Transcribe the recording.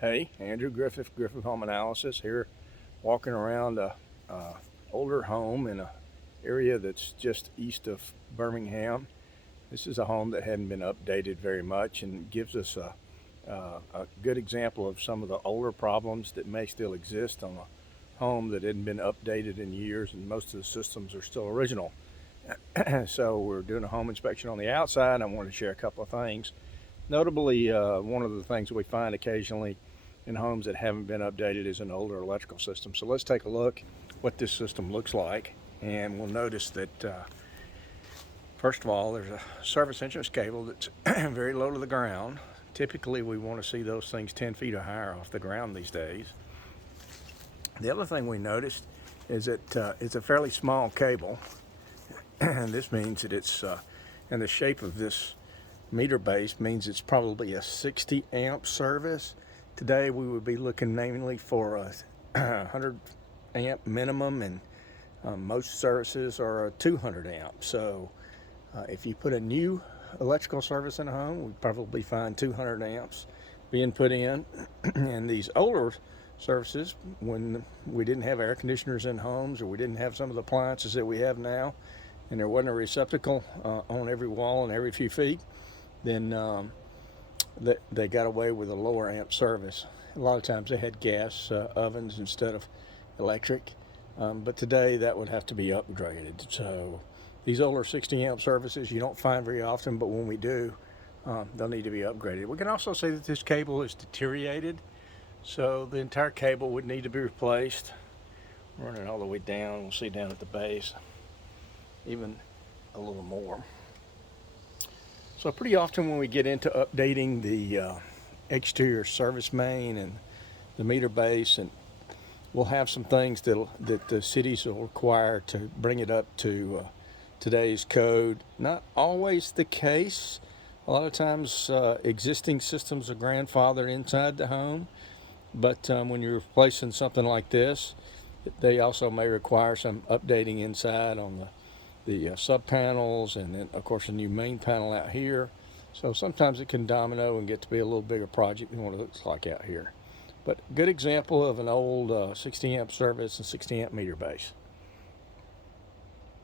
Hey, Andrew Griffith, Griffith Home Analysis here, walking around a older home in an area that's just east of Birmingham. This is a home that hadn't been updated very much and gives us a good example of some of the older problems that may still exist on a home that hadn't been updated in years, and most of the systems are still original. So we're doing a home inspection on the outside. I want to share a couple of things. Notably, one of the things that we find occasionally in homes that haven't been updated is an older electrical system. So let's take a look what this system looks like, and we'll notice that first of all, there's a service entrance cable that's very low to the ground. Typically, we want to see those things 10 feet or higher off the ground these days. The other thing we noticed is that it's a fairly small cable, and this means that it's and the shape of this meter base means it's probably a 60 amp service. Today we would be looking mainly for a 100 amp minimum, and most services are a 200 amp. So if you put a new electrical service in a home, we'd probably find 200 amps being put in. And these older services, when we didn't have air conditioners in homes, or we didn't have some of the appliances that we have now, and there wasn't a receptacle on every wall and every few feet, then they got away with a lower amp service. A lot of times they had gas ovens instead of electric, but today that would have to be upgraded. So these older 60 amp services you don't find very often, but when we do, they'll need to be upgraded. We can also say that this cable is deteriorated, so the entire cable would need to be replaced. Running all the way down, we'll see down at the base, even a little more. So pretty often when we get into updating the exterior service main and the meter base, and we'll have some things that the cities will require to bring it up to today's code. Not always the case. A lot of times existing systems are grandfathered inside the home, but when you're replacing something like this, they also may require some updating inside on the sub panels, and then of course a new main panel out here. So sometimes it can domino and get to be a little bigger project than what it looks like out here. But good example of an old 60 amp service and 60 amp meter base.